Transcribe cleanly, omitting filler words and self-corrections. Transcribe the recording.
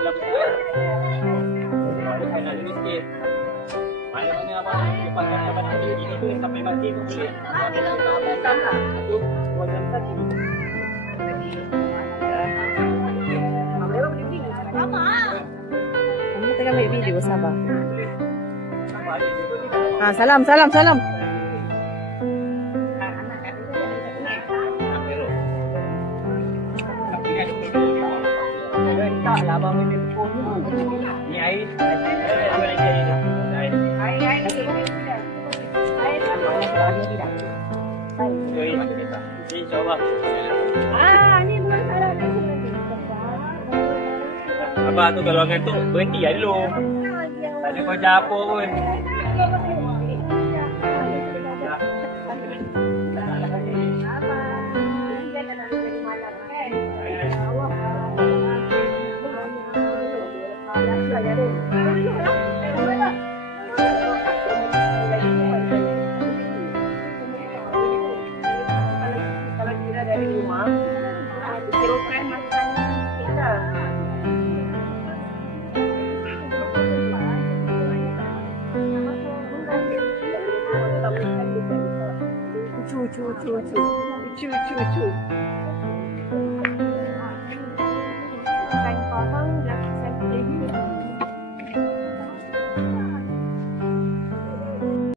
Dalam besar. Kalau saya nak dulu sikit. Mana-mana abang lepas kan abang nak beli ini tu sampai mati pun boleh. Bila nak besar lah. Itu 2 jam tadi. Lama. Kamu tengah ambil video, sabar. Salam, salam, salam. Tak lah abang ambil telefon tu. Ni air. InsyaAllah. Ni bulan salah. Abang tu kalau ngantuk berhenti lah dulu. Tak ada kerja apa pun. Kalau kira dari rumah, kirokan makan kita. Cu.